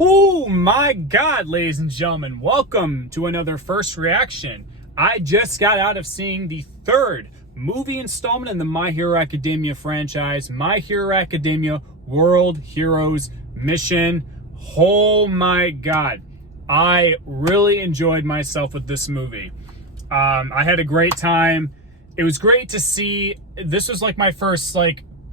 Oh my God, ladies and gentlemen, welcome to another First Reaction. I just got out of seeing the third movie installment in the My Hero Academia franchise, My Hero Academia World Heroes Mission. Oh my God, I really enjoyed myself with this movie. I had a great time. It was great to see. This was like my first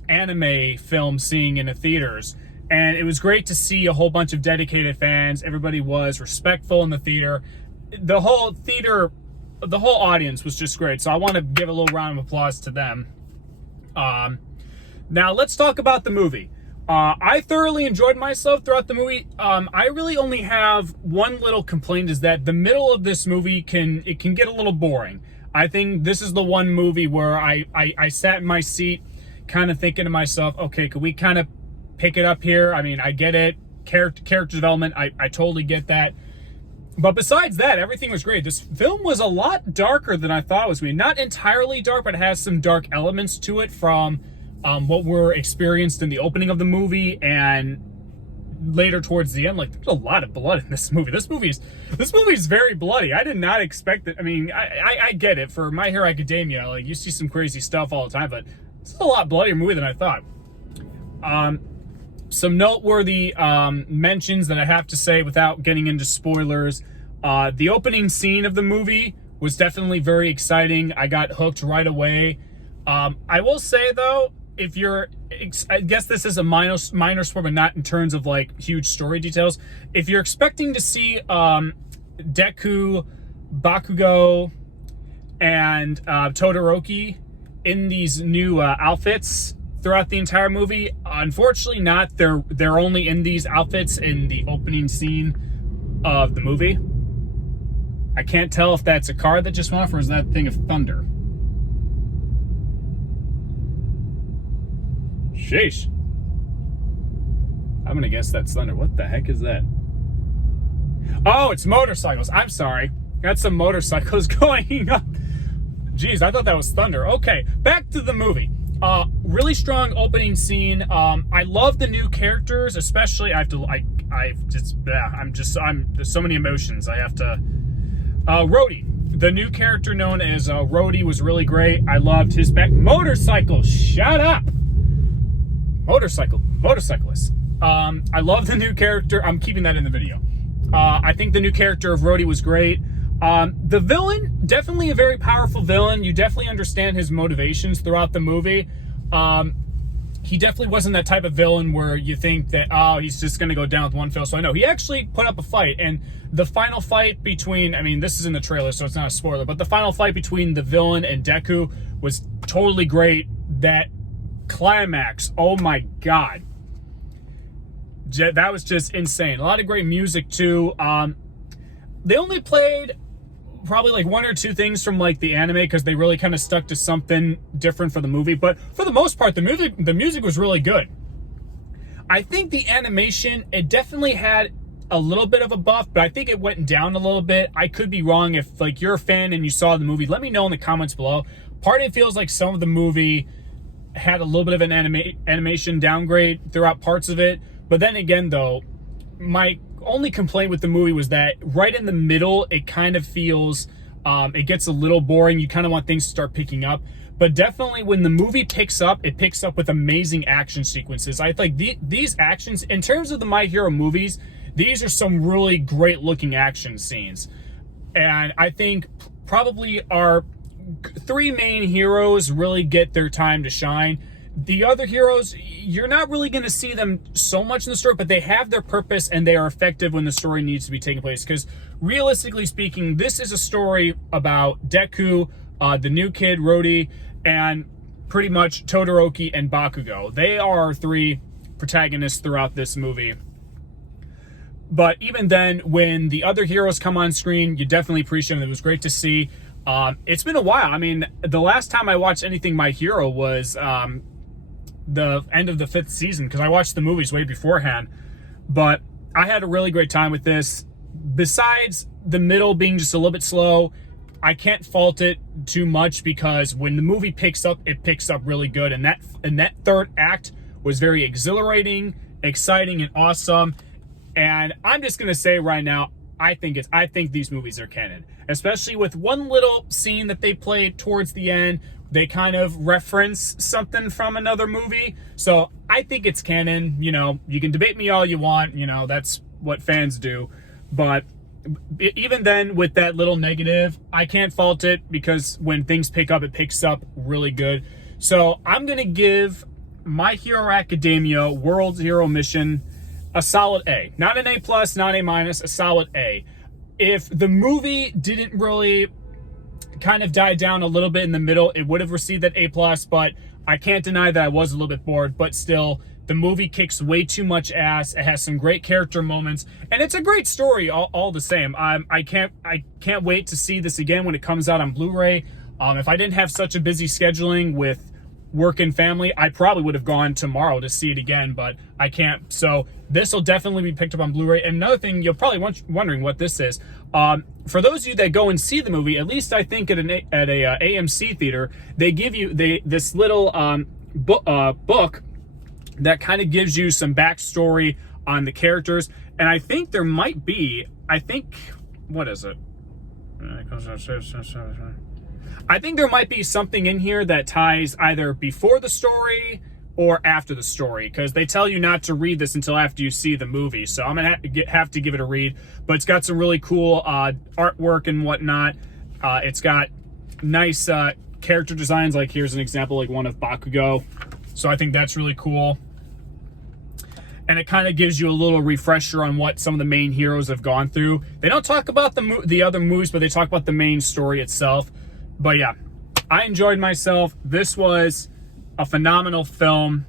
anime film seeing in the theaters. And it was great to see a whole bunch of dedicated fans. Everybody was respectful in the theater. The whole audience was just great. So I want to give a little round of applause to them. Now let's talk about the movie. I thoroughly enjoyed myself throughout the movie. I really only have one little complaint, is that the middle of this movie can get a little boring. I think this is the one movie where I sat in my seat kind of thinking to myself, okay, could we kind of pick it up here? I mean, I get it. Character development, I totally get that. But besides that, everything was great. This film was a lot darker than I thought it was going to be. Not entirely dark, but it has some dark elements to it from what were experienced in the opening of the movie and later towards the end. Like, there's a lot of blood in this movie. This movie is very bloody. I did not expect it. I mean, I get it. For My Hero Academia, like, you see some crazy stuff all the time, but this is a lot bloodier movie than I thought. Some noteworthy mentions that I have to say without getting into spoilers. The opening scene of the movie was definitely very exciting. I got hooked right away. I will say, though, if you're, I guess this is a minor spoiler, but not in terms of like huge story details. If you're expecting to see Deku, Bakugo, and Todoroki in these new outfits throughout the entire movie, unfortunately not. They're only in these outfits in the opening scene of the movie. I can't tell if that's a car that just went off or is that a thing of thunder. Sheesh. I'm gonna guess that's thunder. What the heck is that? Oh, it's motorcycles. I'm sorry. Got some motorcycles going up. Jeez, I thought that was thunder. Okay, back to the movie. Really strong opening scene. I love the new characters, especially there's so many emotions. I have to, Rhodey, the new character known as Rhodey, was really great. I loved his motorcycle. Shut up. Motorcyclist. I love the new character. I'm keeping that in the video. I think the new character of Rhodey was great. The villain, definitely a very powerful villain. You definitely understand his motivations throughout the movie. He definitely wasn't that type of villain where you think that, oh, he's just going to go down with one fell. So I know he actually put up a fight, and the final fight between, I mean, this is in the trailer, so it's not a spoiler, but the final fight between the villain and Deku was totally great. That climax, oh my God. That was just insane. A lot of great music too. They only played probably like one or two things from like the anime because they really kind of stuck to something different for the movie. But for the most part, the music was really good. I think the animation, it definitely had a little bit of a buff, but I think it went down a little bit. I could be wrong. If like you're a fan and you saw the movie, let me know in the comments below. Part of it feels like some of the movie had a little bit of an animation downgrade throughout parts of it. But then again, though, my only complaint with the movie was that right in the middle, it kind of feels, it gets a little boring. You kind of want things to start picking up. But definitely when the movie picks up, it picks up with amazing action sequences. I think these actions, in terms of the My Hero movies, these are some really great looking action scenes. And I think probably our three main heroes really get their time to shine. The other heroes, you're not really going to see them so much in the story, but they have their purpose and they are effective when the story needs to be taking place. Because realistically speaking, this is a story about Deku, the new kid, Rhodey, and pretty much Todoroki and Bakugo. They are our three protagonists throughout this movie. But even then, when the other heroes come on screen, you definitely appreciate them. It was great to see. It's been a while. I mean, the last time I watched anything My Hero was the end of the 5th season, because I watched the movies way beforehand. But I had a really great time with this. Besides the middle being just a little bit slow, I can't fault it too much, because when the movie picks up, it picks up really good. And that third act was very exhilarating, exciting, and awesome. And I'm just gonna say right now, I think these movies are canon, especially with one little scene that they played towards the end. They kind of reference something from another movie. So I think it's canon. You know, you can debate me all you want. You know, that's what fans do. But even then, with that little negative, I can't fault it because when things pick up, it picks up really good. So I'm going to give My Hero Academia World Zero Mission a solid A. Not an A+, not A-, a solid A. If the movie didn't really kind of died down a little bit in the middle, it would have received that A+, but I can't deny that I was a little bit bored. But still, the movie kicks way too much ass. It has some great character moments, and it's a great story all the same. I can't wait to see this again when it comes out on Blu-ray. If I didn't have such a busy scheduling with work and family, I probably would have gone tomorrow to see it again, but I can't. So this will definitely be picked up on Blu-ray. And another thing, you're probably wondering what this is. For those of you that go and see the movie, at least I think at a AMC theater, they give you this little book that kind of gives you some backstory on the characters. And I think there might be, what is it? I think there might be something in here that ties either before the story or after the story, because they tell you not to read this until after you see the movie. So I'm going to have to give it a read. But it's got some really cool artwork and whatnot. It's got nice character designs. Like here's an example, like one of Bakugo. So I think that's really cool. And it kind of gives you a little refresher on what some of the main heroes have gone through. They don't talk about the other movies, but they talk about the main story itself. But yeah, I enjoyed myself. This was a phenomenal film.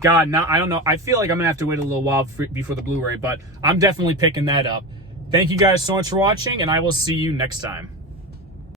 God, now I don't know. I feel like I'm gonna have to wait a little while before the Blu-ray, but I'm definitely picking that up. Thank you guys so much for watching, and I will see you next time.